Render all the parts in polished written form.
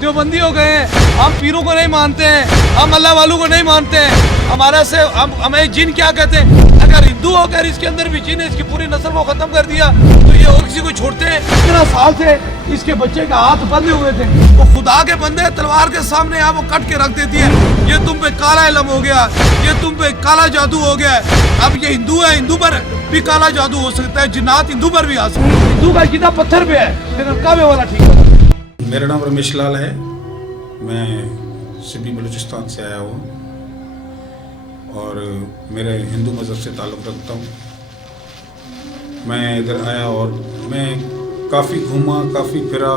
देवबंदी हो गए हैं, हम पीरों को नहीं मानते हैं, हम अल्लाह वालों को नहीं मानते हैं, हमारा से हमें जिन क्या कहते हैं। अगर हिंदू होकर इसके अंदर भी जिन इसकी पूरी नस्ल को खत्म कर दिया तो ये और किसी को छोड़ते हैं? इतना साल से इसके बच्चे का हाथ बंधे हुए थे, वो खुदा के बंदे तलवार के सामने यहाँ वो कट के रख देती है। ये तुम पे काला इलम हो गया, ये तुम पे काला जादू हो गया। अब ये हिंदू है, हिंदू पर भी काला जादू हो सकता है, जिन्नात हिंदू पर भी आ सकता है। हिंदू का कीदा पत्थर पे है लेकिन काबे वाला ठीक है। मेरा नाम रमेश लाल है, मैं सिबी बलूचिस्तान से आया हूँ और मेरे हिंदू मज़हब से ताल्लुक़ रखता हूँ। मैं इधर आया और मैं काफ़ी घूमा, काफ़ी फिरा।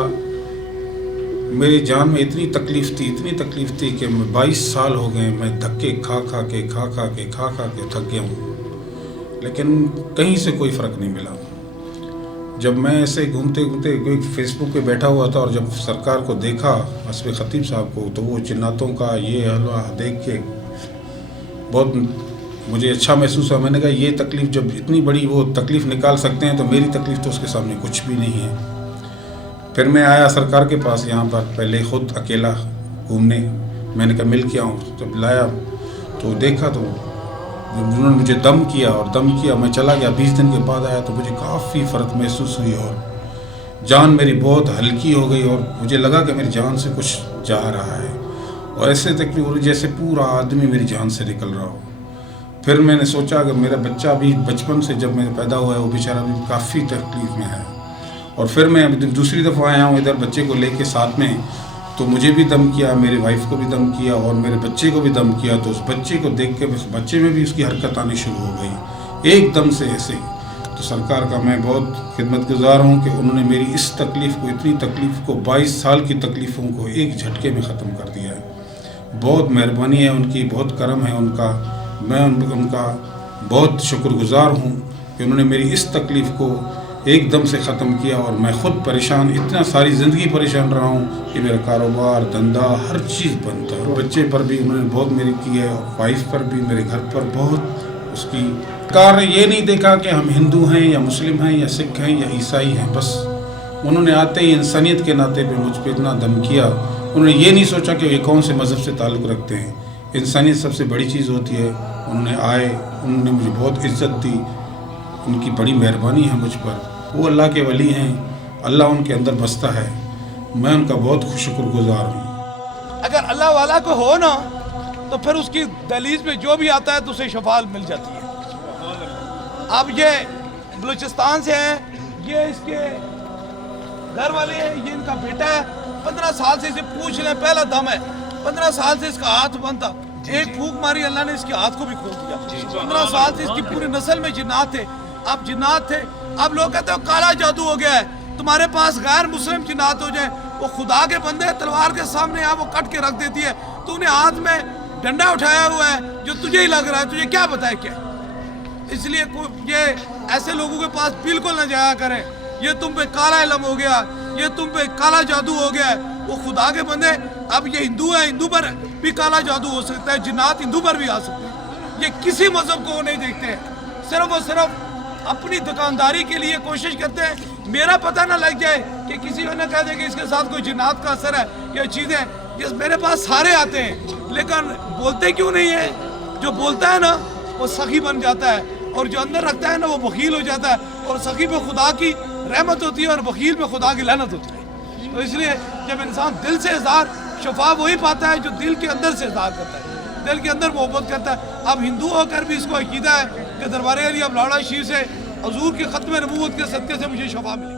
मेरी जान में इतनी तकलीफ़ थी कि मैं 22 साल हो गए मैं धक्के खा खा के थक गया हूँ, लेकिन कहीं से कोई फ़र्क नहीं मिला। जब मैं ऐसे घूमते घूमते कोई फेसबुक पे बैठा हुआ था और जब सरकार को देखा, हस्बे खतीब साहब को, तो वो जिन्नातों का ये हलवा देख के बहुत मुझे अच्छा महसूस हुआ। मैंने कहा ये तकलीफ़ जब इतनी बड़ी वो तकलीफ़ निकाल सकते हैं तो मेरी तकलीफ़ तो उसके सामने कुछ भी नहीं है। फिर मैं आया सरकार के पास यहाँ पर, पहले ख़ुद अकेला घूमने। मैंने कहा मिल के आऊँ, जब लाया तो देखा तो उन्होंने मुझे दम किया, मैं चला गया। 20 दिन के बाद आया तो मुझे काफ़ी फ़र्क महसूस हुई और जान मेरी बहुत हल्की हो गई और मुझे लगा कि मेरी जान से कुछ जा रहा है और ऐसे तकलीफ हो रही जैसे पूरा आदमी मेरी जान से निकल रहा हो। फिर मैंने सोचा कि मेरा बच्चा भी बचपन से जब मैं पैदा हुआ है वो बेचारा भी काफ़ी तकलीफ़ में है। और फिर मैं दूसरी दफ़ा आया हूँ इधर बच्चे को लेके साथ में, तो मुझे भी दम किया, मेरी वाइफ को भी दम किया और मेरे बच्चे को भी दम किया। तो उस बच्चे को देख के उस बच्चे में भी उसकी हरकत आनी शुरू हो गई एकदम से ऐसे। तो सरकार का मैं बहुत खिदमतगुजार हूँ कि उन्होंने मेरी इस तकलीफ़ को, इतनी तकलीफ़ को, 22 साल की तकलीफ़ों को एक झटके में ख़त्म कर दिया है। बहुत मेहरबानी है उनकी, बहुत करम है उनका। मैं उनका बहुत शुक्रगुजार हूँ कि उन्होंने मेरी इस तकलीफ़ को एकदम से ख़त्म किया। और मैं ख़ुद परेशान, इतना सारी ज़िंदगी परेशान रहा हूँ कि मेरा कारोबार, धंधा, हर चीज़ बंद था। बच्चे पर भी उन्होंने बहुत मेरी की है, वाइफ पर भी, मेरे घर पर बहुत उसकी। सरकार ने ये नहीं देखा कि हम हिंदू हैं या मुस्लिम हैं या सिख हैं या ईसाई हैं, बस उन्होंने आते ही इंसानियत के नाते पे मुझ पर इतना दम किया। उन्होंने ये नहीं सोचा कि ये कौन से मज़हब से ताल्लुक़ रखते हैं। इंसानियत सबसे बड़ी चीज़ होती है। उन्होंने आए, उन्होंने मुझे बहुत इज़्ज़त दी, उनकी बड़ी मेहरबानी है मुझ पर। वो अल्लाह के वली हैं, अल्लाह उनके अंदर बसता है। मैं उनका बहुत शुक्रगुजार हूँ। अगर अल्लाह वाला को हो ना तो फिर उसकी दहलीज में जो भी आता है तो उसे शफा मिल जाती है। अब ये बलूचिस्तान से हैं, ये इसके घर वाले हैं, ये इनका बेटा है। 15 साल से इसे पूछ लें, पहला दम है। 15 साल से इसका हाथ बंद था, एक फूंक मारी अल्लाह ने इसके हाथ को भी खोल दिया। 15 साल से इसकी पूरी नस्ल में जिन्नात थे। अब जिन्नात थे, अब लोग कहते हो काला जादू हो गया है, तुम्हारे पास गैर मुस्लिम जिन्नात हो जाए, वो खुदा के बंदे तलवार के सामने यहाँ वो कट के रख देती है। तूने हाथ में डंडा उठाया हुआ है जो तुझे ही लग रहा है, तुझे क्या पता है क्या। इसलिए ये ऐसे लोगों के पास बिल्कुल न जाया करें। ये तुम पे काला इलम हो गया, ये तुम पे काला जादू हो गया है, वो खुदा के बंदे। अब ये हिंदू है, हिंदू पर भी काला जादू हो सकता है, जिन्नात हिंदू पर भी आ सकते हैं। ये किसी मजहब को नहीं देखते, सिर्फ और सिर्फ अपनी दुकानदारी के लिए कोशिश करते हैं। मेरा पता ना लग जाए कि किसी को ना कह दे कि इसके साथ कोई जिन्नात का असर है या चीज़ें। ये मेरे पास सारे आते हैं लेकिन बोलते क्यों नहीं है। जो बोलता है ना वो सखी बन जाता है और जो अंदर रखता है ना वो बखील हो जाता है। और सखी पे खुदा की रहमत होती है और बखील पे खुदा की लानत होती है। तो इसलिए जब इंसान दिल से इज़हार, शफा वही पाता है जो दिल के अंदर से इज़हार करता है, दिल के अंदर मोहब्बत करता है। अब हिंदू होकर भी इसको अकीदा है कि दरबार अली अब लाड़ा शीर से हजूर के ख़त्म नबूवत के सदक़े से मुझे शफा मिली।